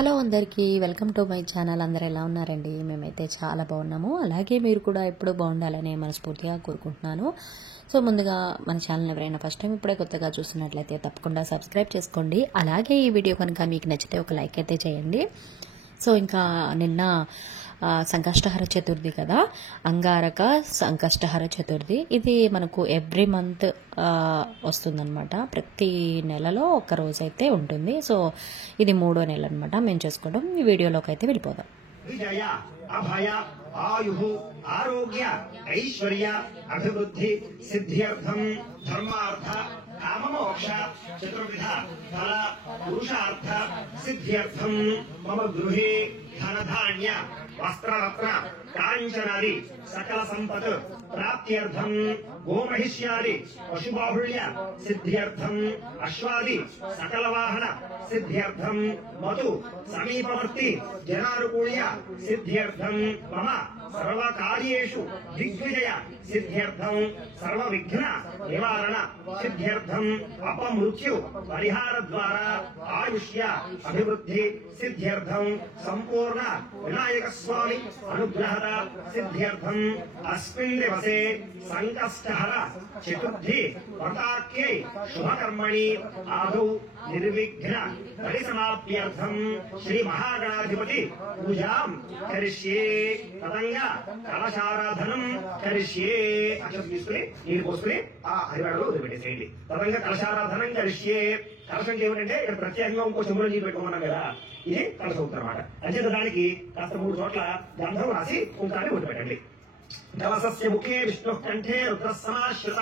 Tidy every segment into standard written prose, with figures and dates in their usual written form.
Hello అందరికీ welcome to my channel. అందరూ ఎలా ఉన్నారండి? మేమైతే చాలా బాగున్నాము. అలాగే మీరు కూడా ఎప్పుడూ బాగుండాలని మనస్ఫూర్తిగా కోరుకుంటున్నాను. సో ముందుగా మన ఛానల్ ఎవరైనా ఫస్ట్ టైం ఇప్పుడే కొత్తగా చూస్తున్నట్లయితే తప్పకుండా సబ్స్క్రైబ్ చేసుకోండి. అలాగే ఈ వీడియో కనుక మీకు నచ్చితే ఒక లైక్ అయితే చేయండి. సో ఇంకా నిన్న సంకష్టహర చతుర్థి కదా, అంగారక సంకష్టహర చతుర్థి. ఇది మనకు ఎవ్రీ మంత్ వస్తుందన్నమాట. ప్రతి నెలలో ఒక రోజు అయితే ఉంటుంది. సో ఇది 3వ నెల అనమాట మేము చేసుకోవడం. ఈ వీడియోలోకి అయితే వెళ్ళిపోదాం. విజయ అభయ ఆయు ఆరోగ్య ఐశ్వర్య అభివృద్ధి సిద్ధ్యర్థం ధర్మార్థ కామమోక్ష చతుర్విధ ఫల పురుషార్థ సిద్ధ్యర్థం మమ గృహే ధనధాన్య వస్త్రరత్న కాంచనాది సకల సంపత్ ప్రాప్త్యర్థం గోమహిష్యాది పశుబాహుళ్య సిద్ధ్యర్థం అశ్వాది సకల వాహన సిద్ధ్యర్థం మధు సమీపవర్తి జనానుకూల్య సిద్ధ్యర్థం మమ సర్వకార్యేషు దిగ్విజయ సిద్ధ్యర్థం సర్వ విఘ్న నివారణ సిద్ధ్యర్థం అపమృత్యు పరిహార ద్వారా ఆయుష్య అభివృద్ధి సిద్ధ్యర్థం సంపూర్ణ వినాయక స్వామి అనుగ్రహద సిద్ధ్యర్థం అస్మిన్ దివసే సంకష్టహర చతుర్థి వ్రతాఖ్యై శుభకర్మణి ఆదౌ నిర్విఘ్న పరిసమాప్త్యర్థం శ్రీ మహాగణాధిపతి పూజాం కరిష్యే. తదంగా కలశారాధనం కరిష్యే. అక్షరం తీసుకుని నీళ్ళు పోసుకుని ఆ హరివాడలో వదిలిపెట్టేసేయండి. తదంగా కలశారాధనం కరిష్యే. కలశం ఏమిటంటే ఇక్కడ ప్రత్యేకంగా ఇంకో చెంబులో నీళ్ళు పెట్టుకోమన్నాం కదా, ఇది కలశం అన్నమాట. అంచేత దానికి కాస్త 3 చోట్ల గంధం రాసి కుంకాన్ని వదిలిపెట్టండి. కలశస్య ముఖే విష్ణు కంఠే రుద్ర సమాశ్రిత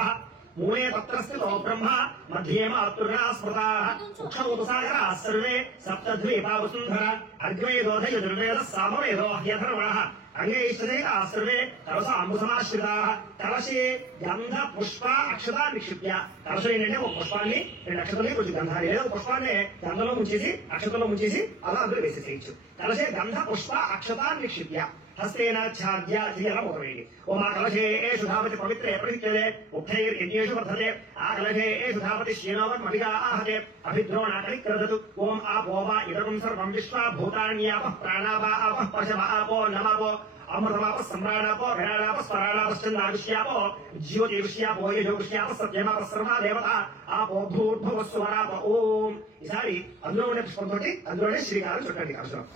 మూలే తత్ర స్థితో బ్రహ్మ మధ్యే మాతృగణా స్మృతాః ఉక్షౌపసాగరా సర్వే సప్తద్వీపా వసుంధర అర్గ్వేదోధ యజుర్వేద సామవేదో హ్యధర్వణః అంగైశ్చైకా సర్వే కలశాంబుసమాశ్రితాః. కలశే గంధ పుష్ప అక్షతా నిక్షిప్య. కలశం ఏంటంటే ఒక పుష్పాన్ని 2 అక్షతల్ని కొంచెం గంధాన్ని లేదా ఒక పుష్పాన్ని గంధంలో ముంచేసి అక్షతలో ముంచేసి అలా అందులో వేసేసేయచ్చు. కలశే గంధ పుష్ప అక్షతా నిక్షిప్య హస్తేన ఛాద్య ఇలా మొదలైంది. ఓం ఆ కలశే ఏషు ధావతి పవిత్రే ప్రతిష్ఠతే ఉక్తైర్యజ్ఞేషు వర్ధతే. ఆ కలశే ఏషు ధావతి శ్రీనోవన్మదిగా ఆహతే అభిద్రోణాకలి క్రదతు. ఓం ఆపోవ ఇదరం సర్వం విశ్వా భూతాన్యాపః ప్రాణావా ఆపః పశవ ఆపో నమాపో అమృతమాప సమ్రాణాపో ఘనానాప స్వరాణాపశ్చందావిష్యాపో జ్యోతివిష్యాపో యజోవిష్యాప సత్యమాప సర్వా దేవత ఆపో భూర్భువ స్వరాప. ఓం ఈసారి అందులో ఉండే పుష్పంతో అందులోనే శ్రీకారం చుట్టండి కలశం.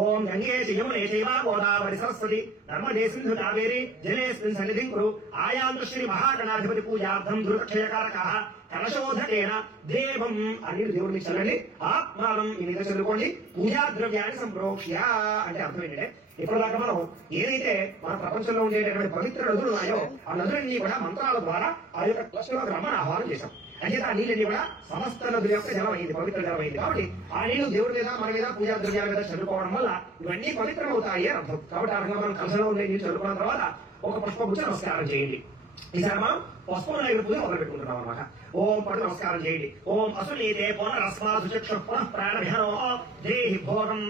ఓం గంగే యమునే చైవ గోదావరి సరస్వతి నర్మదే సింధు కావేరి జలేస్మిన్ సన్నిధిం కురు. ఆయాంతు శ్రీ మహాగణాధిపతి పూజార్థం ధృతక్షయకారకః కలశోధకేన దేవం అని దేవుడిని చల్లండి. ఆత్మానం ఈ విధంగా చదువుకోండి. పూజా ద్రవ్యాన్ని సంప్రోక్ష్య అంటే అర్థం ఏంటంటే ఇప్పటిదాకా మనం ఏదైతే మన ప్రపంచంలో ఉండేటటువంటి పవిత్ర నదులు ఉన్నాయో ఆ నదులన్నీ కూడా మంత్రాల ద్వారా ఆ యొక్క కలశంలోకి రమ్మని ఆహ్వానం చేశాం. అంటే ఆ నీళ్ళని కూడా సమస్త నదుల యొక్క జలం అయింది, పవిత్ర జలం అయింది. కాబట్టి ఆ నీళ్లు దేవుడి మీద మన మీద పూజా ద్రవ్యాల మీద చదువుకోవడం వల్ల ఇవన్నీ పవిత్రం అవుతాయి అని అర్థం. కాబట్టి ఆ రకంగా మనం కలశంలో ఉండే నీళ్ళు చదువుకున్న తర్వాత ఒక పుష్పగుచ్చ నమస్కారం చేయండి. ఈసారి మనం పసుపు నాయకుడి పూజ మొదలు పెట్టుకుంటున్నాం అనమాట. ఓం పడు నమస్కారం చేయండి. ఓం అసునీతే పునరస్మాసుచక్షు పునః ప్రాణ విహనో దేహి భోగం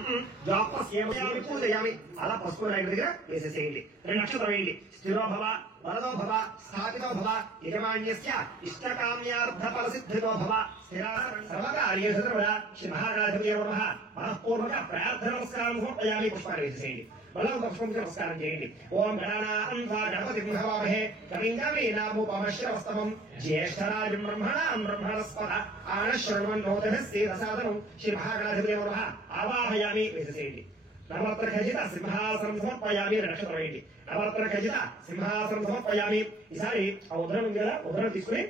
జాపస్యామి పూజయామి. అలా పసుపు నాయకుడి దగ్గర వేసేసేయండి. 2 అక్షతలు వేయండి. స్థిరో భవ వరదో భవ స్థాపితో భవ యజమాన్యస్య ఇష్టకామ్యార్థ ఫల సిద్ధితో భవ స్థిరా సర్వకార్యేషు సర్వదా శ్రీ మహాగణాధిపతి నమః. మనఃపూర్వక ప్రార్థన నమస్కారం సమర్పయామి. పుష్పాన్ని వేసేసేయండి. బలం పుష్పం నమస్కారం చేయండి. ఓం గణానాం త్వా గణపతిం హవామహే కవిం కవీనాముపమశ్రవస్తమం జ్యేష్ఠరాజం బ్రహ్మణాం బ్రహ్మణస్పద ఆనశ్రవణోదభిస్తేరసాదనం శ్రీ మహాగణాధిపతి నమః. ఆవాహయామి. వేసేసేయండి. నవరత్న ఖచిత సింహాసనం సమర్పయామి. 2 అక్షతలు వేయండి. నవరత్న ఖచిత సింహాసనం సమర్పయామి. ఈసారి ఆ ఉదరం ఉంది కదా, ఉదరం తీసుకుని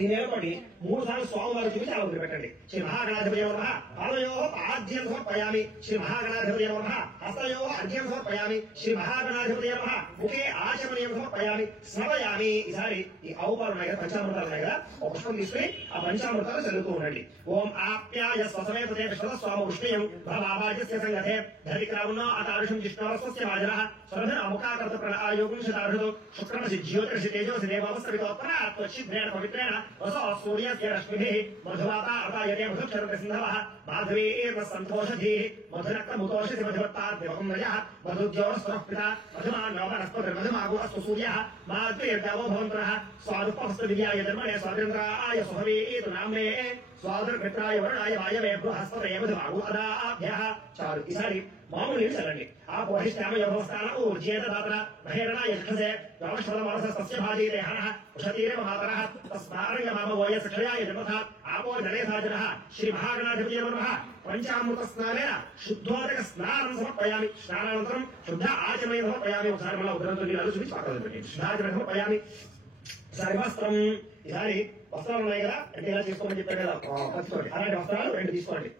ఈ నేలతోటి 3 సార్లు స్వామివారు చూపించి అలా వదిలిపెట్టండి. శ్రీ మహాగణాధిపతి నమః. పాదయో ఆద్యం సమర్పయామి. శ్రీ మహాగణాధిపతి నమః. హస్తయో అర్ఘ్యం సమర్పయామి. శ్రీ మహాగణాధిపతి నమః. ముఖే ఆచమనీయం సమర్పయామి. స్మరయామి. ఈసారి ఈ ఔపాలు ఉన్నాయి కదా, పంచామృతాలు ఉన్నాయి కదా, ఒక పుష్పం తీసుకుని ఆ పంచామృతాలు చదువుతూ ఉండండి. ఓం ఆప్యాయ స్వసమేతతే విశ్వ స్వామ ఉష్ణయం భవావాజ్యస్య సంగతే ధరిక్రావున్నో అతారుషం జిష్ణవరస్య వాజనః స్వర్ధన అముఖాకర్త ప్రణా ఆయోగం శతార్హుతో శుక్రమసి జ్యోతిర్షి తేజోసి దేవావస్తవితోత్తర త్వచ్చిద్రేణ పవిత్రేణ వసో సూర్యస్య రశ్మిభిః మధువాత అతాయతే మధుక్షరత సింధవః మాధవీర్వ సంతోషధీః మధురక్తముతోషసి మధువత్తాద్యవహం నయః మధుజ్యోరస్వః పితా మధుమాన్యో వనస్పతిర్మధుమాగో అస్తు సూర్యః మాద్వేర్గావో భవంతునః స్వాదుపహస్తు దివ్యాయ ధర్మణే స్వాతంత్రాయ సుభవేతు నామ్నే స్వాదుర్మిత్రాయ వరుణాయ వాయవే బృహస్పతయ మధువాగుపదాభ్యః. చాలు. ఈసారి మామూలు నీళ్ళు చల్లండి. ఆ పోహిష్టామయోభవస్థాన ఊర్జేత దాతర మహేరణాయ యక్షసే యోగశ్వరమానసస్య భాజీతే హనః ఉషతీరేవ మాతరః తస్మారంగమామవోయ సక్షయాయ జపథ ఆపో జనేసాజనః శ్రీ మహాగణాధిపతియే నమః. పంచామృత స్నానేన శుద్ధోదక స్నానం సమర్పయామి. స్నానానంతరం శుద్ధ ఆచమయ సమర్పయామి. ఒకసారి మళ్ళీ ఉదరంతో నీళ్ళు చూపించి పక్కన పెట్టండి. శుద్ధాచమయ సమర్పయామి. ఈసారి వస్త్రం. ఈసారి వస్త్రాలు ఉన్నాయి కదా, అంటే ఇలా చేసుకోమని చెప్పారు కదా పచ్చుకోండి. అలాంటి వస్త్రాలు 2 తీసుకోండి.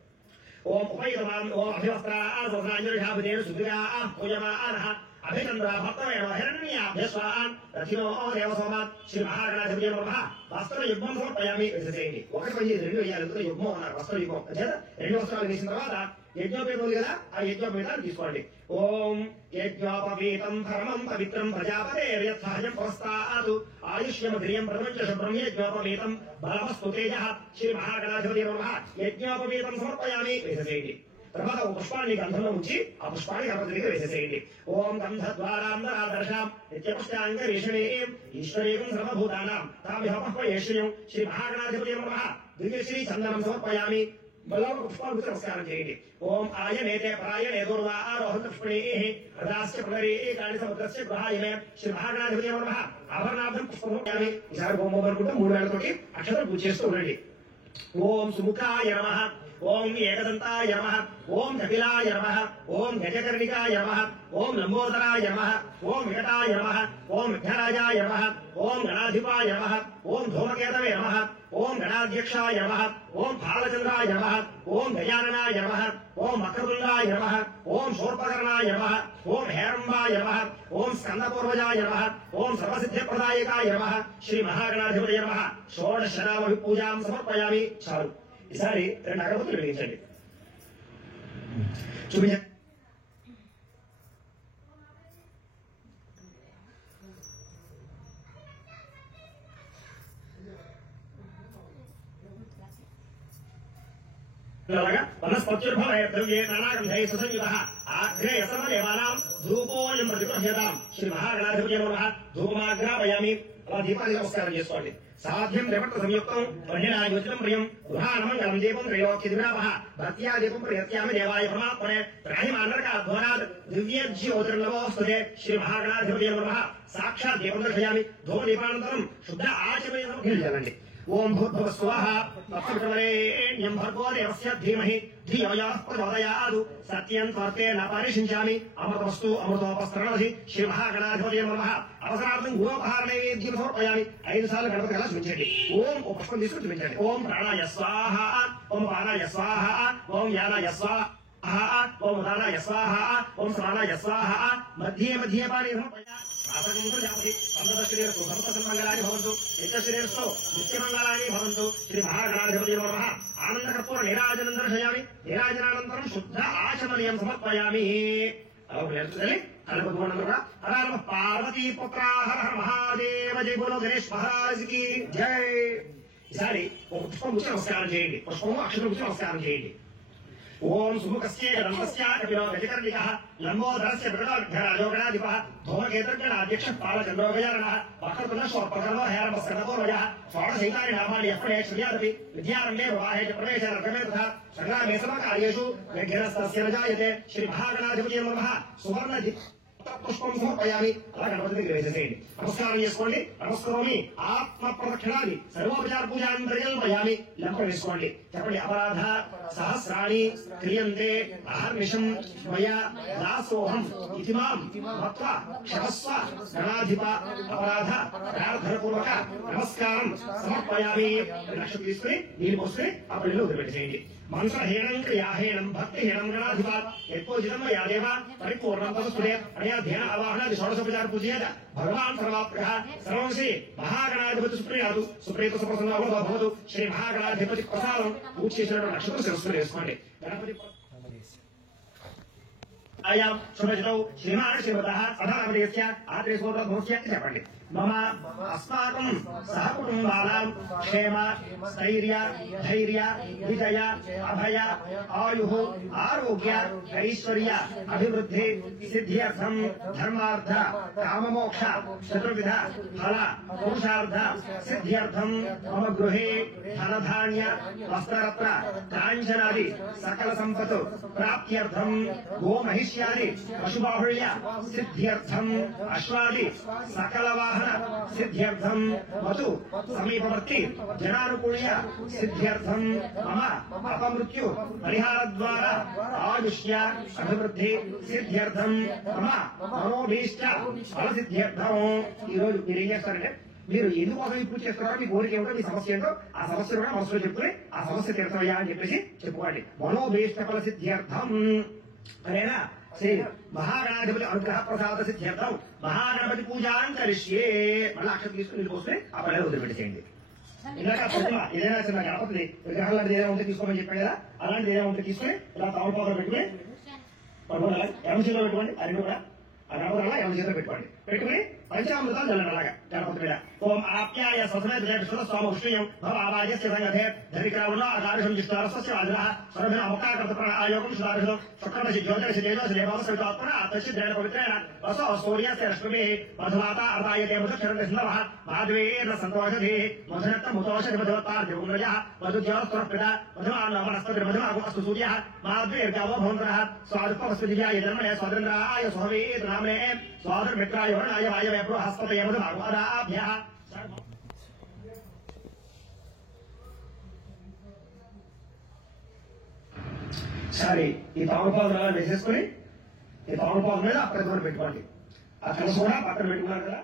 ఓం ఉపయుతమాన్ ఓం అభివస్త్రాజుర్భాభుదేన శుద్ధిగా పూయమానః అభిచంద్ర భక్తవేణ హిరణ్యాభ్యస్వాన్ రథినో దేవసోమాన్ శ్రీ మహాగణాధిపతియే నమః. వస్త్ర యుగ్మం సమర్పయామి. వేసేయండి. ఒకటి పని 2 వేయాలి. ఎందుకంటే యుగ్మం అన్నారు, వస్త్ర యుగ్మం. చేత 2 వస్త్రాలు వేసిన తర్వాత యజ్ఞోపేతం ఉంది కదా, ఆ యజ్ఞోపేతాన్ని తీసుకోండి. ఓం యజ్ఞోపవీతం పరమం పవిత్రం ప్రజాపతేర్యత్సహజం పురస్తాదు ఆయుష్యమధ్రియం ప్రపంచ శుభ్రం యజ్ఞోపవీతం బలమస్తు తేజః శ్రీ మహాగణాధిపతియే నమః. యజ్ఞోపవీతం సమర్పయామి. వేసేయండి. తర్వాత ఒక పుష్పాన్ని గంధంలో ఉంచి ఆ పుష్పాన్ని గణపతికి వేసేసేయండి. ఓం గంధద్వారాంతరాదర్శాం నిత్యపుష్టాంగరీషణీం ఈశ్వరీయం సర్వభూతానాం తాభ్యపహ్వయేష్ణ్యం శ్రీ మహాగణాధిపతియే నమః. దివ్యశ్రీ చందనం సమర్పయామి. మళ్ళా పుష్పాలు నమస్కారం చేయండి. ఓం ఆయనేతే పరాయణే దూర్వా ఆరోహణ పుష్పణీః హృదాశ్చ పునరీకాని సముద్రస్య గృహాయనే శ్రీ మహాగణాధిపతియే నమః. ఆభరణార్థం పుష్పం సమర్పయామి. ఈసారి ఓం అనుకుంటూ 3 వేలతోటి అక్షరం పూజ చేస్తూ ఉండండి. ఓం సుముఖాయ నమః. ఓం ఏకదంతాయ నమః. ఓం కపిలాయ నమః. ఓం గజకర్ణికాయ నమః. ఓం లంబోదరాయ నమః. ఓం వికటాయ నమః. ఓం విఘ్నరాజాయ నమః. ఓం గణాధిపాయ నమః. ఓం ధూమకేతవే నమః. ఓం గణాధ్యక్షాయ నమః. ఓం బాలచంద్రాయ నమః. ఓం గజాననాయ నమః. ఓం వక్రతుండాయ నమః. ఓం శూర్పకర్ణాయ నమః. ఓం హేరంబాయ నమః. ఓం స్కందపూర్వజాయ నమః. ఓం సర్వసిద్ధిప్రదాయకాయ నమః. శ్రీ మహాగణాధిపతయే నమః. షోడశనామభి పూజాం సమర్పయామి. చాలు. ఈసారి 2 అగరబత్తులు వెలిగించండి. చూపించండి. వనస్పత్యుర్భవే ద్రవ్యే నానాగంధై సుసంయుతః ఆగ్రే యసమదేవానాం ధూపోయం ప్రతిగృహ్యతాం శ్రీ మహాగణాధిపతయే నమః. ధూపమాగ్రాపయామి. అలా దీపానికి నమస్కారం చేసుకోండి. సాధ్యం రేపట్ల సంయుక్తం యోజనం ప్రియం గృహానమంగళం దీపం త్రైలోక్యదివిరాపః భక్త్యా దీపం ప్రయత్యామి దేవాయ పరమాత్మనే త్రాహిమాన్నరకాధ్వనాద్ దివ్యజ్యోతిర్నవోస్తుతే శ్రీ మహాగణాధిపతయే నమః. సాక్షాత్ దీపం దర్శయామి. ధూమదీపానంతరం శుద్ధ ఆచమయం చేయాలండి. ఓం భూర్భువః స్వాహ తత్సవితుర్వరేణ్యం భర్గో దేవస్య ధీమహి ధియో యః ప్రచోదయాత్ సత్యం త్వర్తేన పరిశించామి. అమృతమస్తు అమృతోపస్త్రణమసి శ్రీ మహాగణాధిపతయే నమః. అవసరార్థం గోపహార నైవేద్యం సమర్పయామి. 5 సార్లు గణపతి కళ చూపించండి. ఓం ఓ పుష్పం తీసుకుని చూపించండి. ఓం ప్రాణాయ స్వాహ. ఓం పానాయ స్వాహ. ఓం యానాయ స్వాహ. ఓం ఉదానాయ స్వాహ. ఓం స్నానాయ స్వాహ. మధ్యే మధ్యే పాని సమర్పయామి. మంగళాని భవంతు నిత్యశ్రేయస్సు నిత్యమంగళాని భవంతు. శ్రీ మహాగణాధిపతయే నమః. ఆనందకర్పూర నీరాజనం దర్శయామి. నీరాజనానంతరం శుద్ధ ఆచమనీయం సమర్పయామి. పార్వతీ పుత్ర హర హర మహాదేవ జై బోలో గణేష్ మహారాజ్ కి జై. ఈసారి ఒక పుష్పం గురించి నమస్కారం చేయండి. పుష్పము అక్షరం గురించి నమస్కారం చేయండి. ఓం సుముఖస్య దంతస్య కపిలో గజకర్ణికః లంబోదరస్య వికటాఢ్యరాజో గణాధిపః ధూమకేతుర్గణాధ్యక్షः బాలచంద్రో గజాననః వక్రతుండః శూర్పకర్ణో హేరంబస్కందపూర్వజः షోడశైతాని నామాని యః శ్రీయాదపి విద్యారంభే వివాహే చ ప్రవేశే నరకమే తథా సంగ్రామే సమకార్యేషు యజ్ఞస్తస్య న జాయతే. శ్రీ మహాగణాధిపతయే నమః. సువర్ణ పుష్పం సమర్పయామి. అలా గణపతి దగ్గర వేసేసేయండి. నమస్కారం చేసుకోండి. నమస్కారం ఆత్మ ప్రదక్షిణాన్ని సర్వోపచార పూజాన్ని పరికల్పయామి. లంప వేసుకోండి. చెప్పండి. అపరాధ సహస్రాణి క్రియంతే అహర్నిశం మయా దాసోహం ఇతి మాం మత్వా క్షమస్వ గణాధిప. అపరాధ ప్రార్థనపూర్వక నమస్కారం సమర్పయామి. లక్ష్యం తీసుకుని నీళ్ళు పోసుకుని ఆ పళ్ళలో వదిలిపెట్టేసేయండి. మంత్రహీనం క్రియాహీనం భక్తిహీనం గణాధిప యత్పోజితం యాదేవ పరిపూర్ణం తపస్సుదే అనయా ధ్యాన ఆవాహనాది షోడశోపచార పూజయేత భగవాన్ సర్వాత్మకః సర్వం శ్రీ మహాగణాధిపతి సుప్రియాదు సుప్రీత సుప్రసన్నో భవతు. శ్రీ మహాగణాధిపతి ప్రసాదం పూజ చేసినటువంటి నక్షత్రం శిరస్సులో వేసుకోండి. గణపతి శుభజితౌ శ్రీమాన్ శ్రీమతః సదానమదేస్య ఆత్రేశ్వరభవస్య చెప్పండి. मम अस्माकं सहकुटुम्बानां क्षेम स्थैर्य धैर्य विजय अभय आयुः आरोग्य ऐश्वर्य अभिवृद्धि सिद्ध्यर्थं धर्मार्थ काममोक्ष चतुर्विध फल पुरुषार्थ सिद्ध्यर्थं मम गृहे धनधान्य वस्त्ररत्न काञ्चनादि सकल संपत् प्राप्त्यर्थं गोमहिष्यादि पशुबाहुल्य सिद्ध्यर्थं अश्वादि सकल वाहन सिद्ध्यर्थं वतु समीपवर्ती जनानुकूल्य सिद्ध्यर्थं मम अपमृत्यु परिहार द्वारा आयुष्य अभिवृद्धि सिद्ध्यर्थं मम मनोभीष्ट फल सिद्ध्यर्थं ఈ రోజు మీరు ఏం చేస్తారంటే మీరు ఎందుకోసం ఈ పూజ చేస్తున్నారో మీ కోరిక ఏమిటో మీ సమస్య ఏంటో ఆ సమస్య కూడా మనసులో చెప్పుకుని ఆ సమస్య తీర్థమయ్యా అని చెప్పేసి చెప్పుకోండి మనోభీష్ట ఫల సిద్ధ్యర్థం అనేనా శ్రీ మహాగణాధిపతి అనుగ్రహ ప్రసాద సిద్ధ్యర్థం మహాగణపతి పూజాన్ కరిష్యే మళ్ళీ అక్షరం తీసుకుని నీళ్ళు పోసుకుని ఆ పళ్ళని వదిలిపెట్టేసేయండి ఇందాక ప్రతిమ ఏదైనా చిన్న గణపతి విగ్రహం లాంటిది ఏదైనా ఉంటే తీసుకోమని చెప్పాను కదా అలాంటిది ఏదైనా ఉంటే తీసుకుని ఇలా తమలపాకులో పెట్టుకుని పడుకోవాలి ఎడమ చేతిలో పెట్టుకోండి అది కూడా ఆ గణపతి అలా ఎడమ చేతిలో పెట్టుకుని పంచామృతాలు చల్లండి అలాగా గణపతి మీద ఓం ఆప్యాయ ససమేత జయకృష్ణ స్వామ ఉష్ణయం భవ ఆవాజస్య సంగతే ధరికావున ఆదారుషం జిష్టారస్య వాజనః సర్వభిన అవకాకృత ప్రణా ఆయోగం సుదారుషం శుక్రమసి జ్యోతిషి తేజోసి దేవామ సవితాత్మన ఆతస్య ద్రేణ పవిత్రేణ వసో సూర్యస్య రశ్మిభిః మధుమాత అర్ధాయతే మధుక్షరణ సింధవః మాధవేన సంతోషధిః మధునత్త ముతోషధి మధువత్తార్జుమ్రజః మధుజ్యోత్సరప్రద మధుమాన వనస్పతి మధుమాగుమస్తు సూర్యః మాధవేర్గావో భవంతరః స్వాదుపవస్తు దివ్యాయ జన్మనే స్వాతంద్రాయ సుహవేత్ నామ్నే స్వాదుర్మిత్రాయ వరుణాయ వాయవే బృహస్పతయ మధుమాగుమదాభ్యః సరే ఈ తమలపాకులు అలా వేసేసుకుని ఈ తమలపాకు మీద ప్రతిమను పెట్టుకోండి ఆ కలస కూడా పక్కన పెట్టుకున్నారు కదా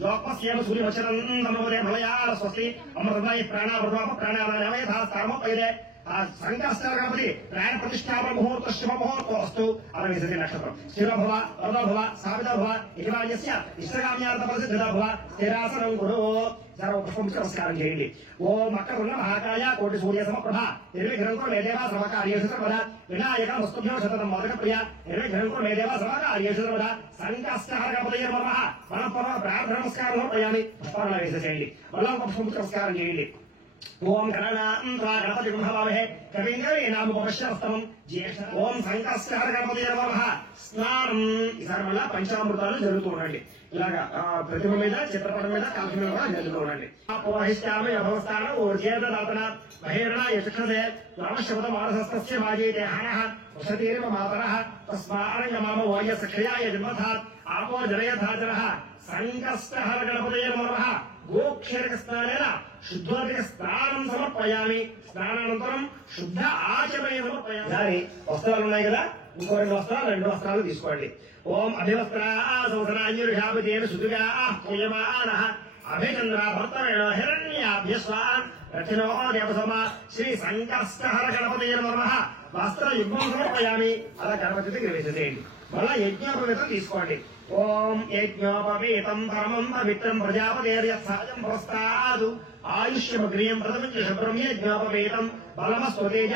జోపస్యేమ సూర్యవచనం నమోదే భవయాల స్వస్తి అమృతమయ ప్రాణామృతమ ప్రాణాయామే ధాస్తామోపైదే ఆ సంకష్టర గణపతి ప్రాణ ప్రతిష్టాపన ముహూర్త శుభ ముహూర్తో అస్తు అరవిశతి నక్షత్రం స్థిరభవ వరదభవ సావితభవ ఇకరాజ్యస్య ఇష్టకామ్యార్థ ప్రసిద్ధభవ స్థిరాసనం గురు సర్వపుష్పం నమస్కారం చేయండి ఓం అక్కరున్న మహాకాయ కోటి సూర్య సమప్రభ నిర్విఘ్నంకో మేదేవా సమకార్యేషు సర్వదా వినాయక మస్తుభ్యో శతతం మోదక ప్రియ నిర్విఘ్నంకో మేదేవా సమకార్యేషు సర్వదా సంకష్టహర గణపతయ నమః మనఃపర ప్రార్థన నమస్కారం సమర్పయామి పుష్పాలను వేసేయండి మళ్ళా పుష్పం నమస్కారం చేయండి ఓం గణపతి భవామహే కవిం కవీనాముపశ్యస్తమం జ్యేష్ఠ ఓం సంకష్టహర గణపతి నమః స్నానం ఈసారి మళ్ళా పంచామృతాలు జరుగుతూ ఉండండి ఇలాగా ప్రతిమ మీద చిత్రపటం మీద కాల్చి మీద కూడా జరుగుతూ ఉండండి పోహిష్టామి అభవస్థానం ఊర్జేదాతన మహేరణ యక్షసే రామశబ్ద మానసస్తస్య మాజీతే హనః వసతీర్మ మాతరః తస్మారంగమామ వాయ సఖ్యాయ జన్మథాత్ ఆపో జనయథాచరః సంకష్టహర గణపతయ నమః గోక్షరక స్నానేన శుద్ధోదక స్నానం సమర్పయామి స్నానానంతరం శుద్ధ ఆచమయ సమర్పయామి వస్త్రాలు ఉన్నాయి కదా ఇంకో రెండు వస్త్రాలు తీసుకోండి ఓం అభివస్త్రాసౌసనాయుషాపతేన శుద్ధుగా పూయమానః అభిచంద్ర భర్తరేణ హిరణ్యాభ్యస్వాన్ రచనో దేవసమ శ్రీ సంకష్టహర గణపతయ నమః వస్త్ర యుగ్మం సమర్పయామి అలా గణపతి దగ్గర వేసేసేయండి మళ్ళా యజ్ఞోపవేతం తీసుకోండి ఓం యజ్ఞోపవేతం పరమం పవిత్రం ప్రజాపతేర్యత్సాజం పురస్తాదు ఆయుష్యమగ్రియం ప్రథమం శుభ్రం యజ్ఞోపవేతం బలమస్వతేజ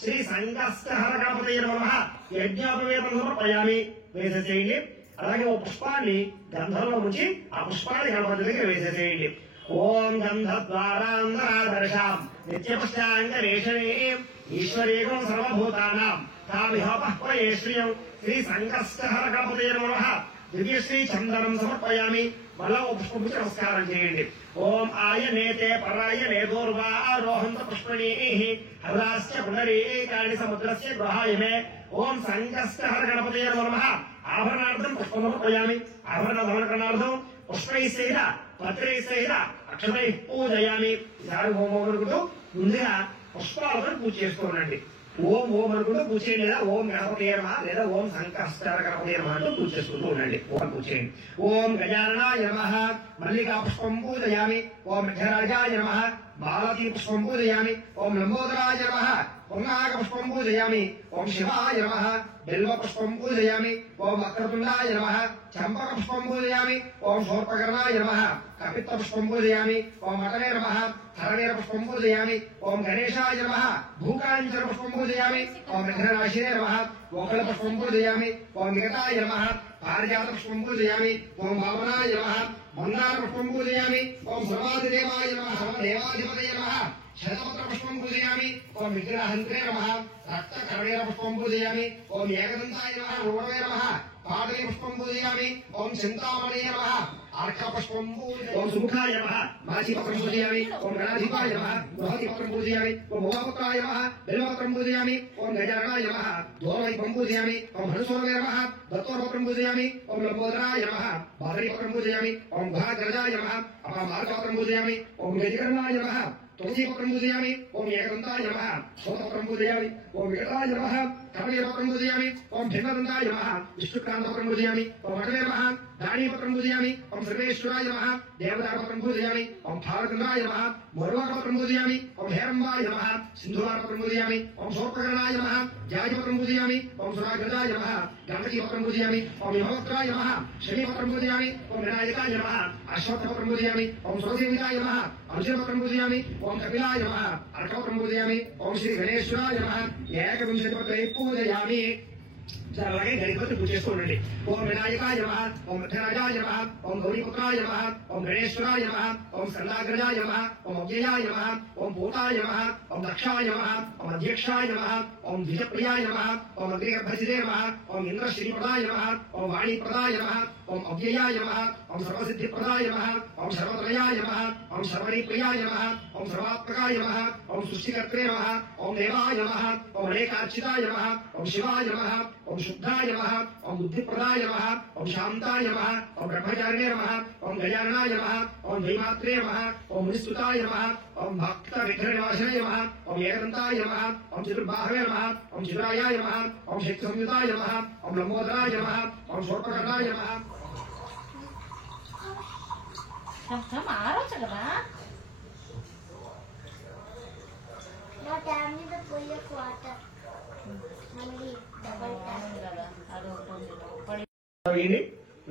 శ్రీ సంకష్టహర గణపతయ నమః యజ్ఞోపవేతం సమర్పయామి వేసేసేయండి అలాగే ఓ పుష్పాన్ని గంధంలో ముంచి ఆ పుష్పాన్ని గణపతి దగ్గర వేసేసేయండి ఓం గంధద్వారాంధ్రాదర్శాం నిత్యపుష్టాంగరేషణే ఈశ్వరేకం సర్వభూతానాం తామిహోపహ్వయే శ్రియం శ్రీ సంకష్టహర గణపతయ నమః దివ్యశ్రీ చందనం సమర్పయామి మళ్ళా ఓ పుష్పం నమస్కారం చేయండి ఓం ఆయనేతే పరాయనే దూర్వారోహంత పుష్పణీః హరాస్య పునరీకాని సముద్రస్య గృహాయమే ఓం సంకష్టహర గణపతయ నమః ఆభరణార్థం పుష్పం సమర్పయామి ఆభరణ ధవనకరణార్థం పుష్పై సహిత పత్రై సహిత అక్షతై పూజయామి ఈసారి హోమం అనుకుంటూ ముందుగా పుష్పాలతో పూజ చేసుకోనండి ఓం ఓం అనుకుంటూ పూజ చేయండి లేదా ఓం గణపతయ నమః లేదా ఓం సంకష్టహర గణపతయ నమః అంటూ పూజ చేసుకుంటూ ఉండండి ఓం పూజ చేయండి ఓం గజాననాయ నమః మల్లికా పుష్పం పూజయామి ఓం విఘ్నరాజాయ నమః మాలతీ పుష్పం పూజయామి ఓం లంబోదరాయ నమః పున్నాగ పుష్పం పూజయామి ఓం శివాయ నమః బిల్వ పుష్పం పూజయామి ఓం వక్రతుండాయ నమః చంపక పుష్పం పూజయామి ఓం శూర్పకర్ణాయ నమః కపిత్త పుష్పం పూజయామి ఓం అటవే నమః హరవేర పుష్పం పూజయామి ఓం గణేశాయ నమః భూకాంచన పుష్పం పూజయామి ఓం విఘ్ననాశినే నమః ఓకళ పుష్పం పూజయామి ఓం విగతాయ నమః పారిజాత పుష్పం పూజయామి ఓం భావనాయ నమః మందార పుష్పం పూజయామి. ఓం సర్వాధిదేవాయ నమః, సర్వదేవాధిపతయ నమః. శతపత్ర పుష్పం పూజయామి. ఓం విగ్రహంత్రే నమః. రక్తకర్ణేర పుష్పం పూజయామి. ఓం ఏకదంతాయ నమః, రూఢవే నమః. పాటలి పుష్పం పూజయామి. ఓం చింతామణే నమః. अर्क पुष्पं ओम सुमुखाय नमः, मासीपत्रं पूजयामि. ओम गणाधिपाय नमः, बृहतिपत्रं पूजयामि. ओम मोहपत्राय नमः, बिल्वपत्रं पूजयामि. ओम गजाननाय नमः, धूमदीपं पूजयामि. ओम हनुसोमे नमः, दत्तोपत्रं पूजयामि. ओम लंबोदराय नमः, बादरीपत्रं पूजयामि. ओम भागरजाय नमः, अपामार्गपत्रं पूजयामि. ओम गजकर्णाय नमः, तुलसीपत्रं पूजयामि. ओम एकदन्ताय नमः, शोतपत्रं पूजयामि. ओम विकटाय नमः, कमलीपत्रं पूजयामि. ओम भिन्नदन्ताय नमः, विष्णुक्रान्तपत्रं पूजयामि. ओम अटवे नमः, दानीपत्रं पूजयामि. ओम सर्वेश्वराय नमः, देवतापत्रं पूजयामि. ओम भावचन्द्राय नमः, मरुवाकपत्रं पूजयामि. ओम हेरम्बाय नमः, सिन्धुवारपत्रं पूजयामि. ओम शोर्पकर्णाय नमः, जाजिपत्रं पूजयामि. ओम सुराग्रजाय नमः, गणपतिपत्रं पूजयामि. ओम यमवक्त्राय नमः, शमीपत्रं पूजयामि. ओम विनायकाय नमः, अश्वत्थपत्रं पूजयामि. ओम सुरसेविताय नमः, अर्जुनपत्रं पूजयामि. ओम कपिलाय नमः, अर्कपत्रं पूजयामि. ओम श्री गणेश्वराय नमः, एकविंशतिपत्रै पूजयामि. అలాగే గణపతి పూజ చేస్తూ ఉండండి. ఓం వినాయకాయ నమః, ఓం మధ్యరాజాయ నమః, ఓం గౌరీపుత్రాయ నమః, ఓం గణేశ్వరాయ నమః, ఓం స్కందాగ్రజాయ నమః, ఓం అవ్యయాయ నమః, ఓం భూతాయ నమః, ఓం దక్షాయ నమః, ఓం అధ్యక్షాయ నమః, ఓం ద్విజప్రియాయ నమః, ఓం అగ్నిగర్భజితే నమః, ఓం ఇంద్రశ్రీప్రదాయ నమః, ఓం వాణీప్రదాయ నమః, ఓం అవ్యయాయ నమః, ఓం సర్వసిద్ధిప్రదాయ నమః, ఓం సర్వత్రయాయ నమః, ఓం సర్వరీప్రియాయ నమః, ఓం సర్వాత్మకాయ నమః, ఓం సృష్టికర్త్రే నమః, ఓం దేవాయ నమః, ఓం అనేకార్చితాయ నమః, ఓం శివాయ నమః, ఓం शुद्धाय नमः, ओम बुद्धिप्रदाय नमः, ओम शांताय नमः, ओम ब्रह्मचारिणे नमः, ओम गजाननाय नमः, ओम धीमात्रे नमः, ओम मुनिस्तुताय नमः, ओम भक्त विघ्ननाशनाय नमः, ओम एकदन्ताय नमः, ओम चतुर्बाहवे नमः, ओम चित्रायाय नमः, ओम शक्तिसंयुताय नमः, ओम लंबोदराय नमः, ओम शोर्पकर्णाय नमः. हम आरोच కదా నా ట్యాబ్ మీద పోయే వాటర్ మళ్ళీ డబల్ ట్యాబ్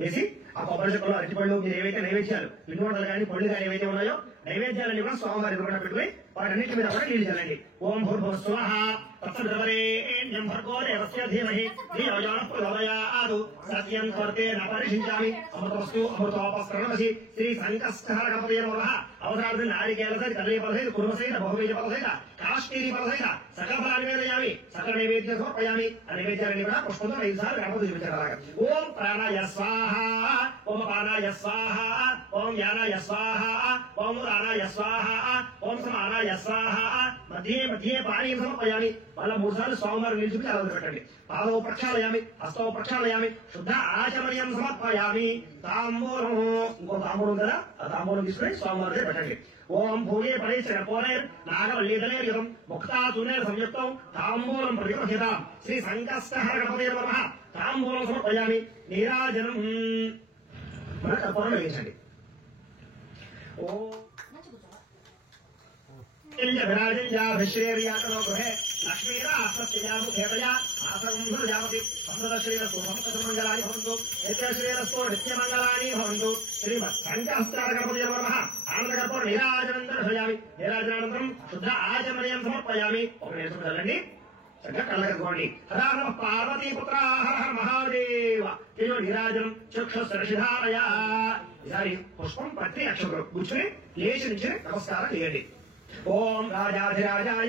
వేసి ఆ కొబ్బరి చెక్కలు అరటిపళ్ళు మీరు ఏవైతే నైవేద్యాలు పిండి వంటలు కానీ పళ్ళు కానీ ఏవైతే ఉన్నాయో నైవేద్యాలన్నీ కూడా స్వామివారి ఎదురుకుండా పెట్టుకుని వాటన్నిటి మీద కూడా నీళ్లు చల్లండి. ఓం భూర్భువ స్వాహ తత్సవితుర్వరేణ్యం భర్గో దేవస్య ధీమహి ధియో యో నః ప్రచోదయాత్ సత్యం స్వర్తే న పరిషించామి అమృతవస్తు అమృతోపస్కరణమసి శ్రీ సంకష్టహర గణపతయే నమః. అవసరార్థం నారికేల సహిత కదలీ ఫల సహిత కుర్మ సహిత బహుబీజ ఫల సహిత కాశ్మీరీ ఫల సహిత సకల ఫలాన్ని నివేదయామి, సకల నైవేద్యం సమర్పయామి. ఆ నైవేద్యాలన్నీ కూడా పుష్పంతో 5 సార్లు గణపతి చూపించారు. అలాగా ఓం ప్రాణాయ స్వాహ, ఓం అపానాయ స్వాహ, ఓం యానాయ స్వాహ, ఓం ఉదానాయ స్వాహ, ఓం సమానాయ స్వాహ. మధ్యే మధ్యే పానీయం సమర్పయామి. మళ్ళా 3 సార్లు స్వామివారు నిలిచి అలా పెట్టండి. పాదవ ప్రక్షాళయామి, హస్తవ ప్రక్షాళయామి, శుద్ధ ఆచమనీయం సమర్పయామి. తాంబూలం, ఇంకో తాంబూలం కదా, ఆ తాంబూలం తీసుకుని స్వామివారి పెట్టండి. ఓం భూగే పరేశ్వర పోరేర్ నాగవల్లీదనేర్యుతం ముక్తాతునేర్ సంయుక్తం తాంబూలం ప్రతిగృహ్యతాం శ్రీ సంకష్టహర గణపతయే నమః. తాంబూలం సమర్పయామి. నీరాజనం మన కర్పూరం వెలిగించండి. ఓం విరాజయాభిశ్రేర్యాతనో గృహే లక్ష్మీరాశ్రస్యాముఖేతయా ఆసంధుర్యామతి సందశ్రీరస్తు సమస్తమంగళాని భవంతు నిత్యశ్రీరస్తు నిత్యమంగళాని భవంతు. శ్రీమత్ సంకష్టహర గణపతయే నమః. ఆనందకర్పూర నీరాజనం దర్శయామి. నీరాజనానంతరం శుద్ధ ఆచమనీయం సమర్పయామి. ఒక నిమిషం చల్లండి, చక్కగా కళ్ళకనుకోండి. హరా నమః పార్వతీపుత్రా హర హర మహాదేవ. తేజో నీరాజనం చక్షుస్రషిధారయా. ఈసారి పుష్పం పత్రి అక్షరం కూర్చుని లేచి నుంచి నమస్కారం చేయండి. ఓం రాజాధిరాజాయ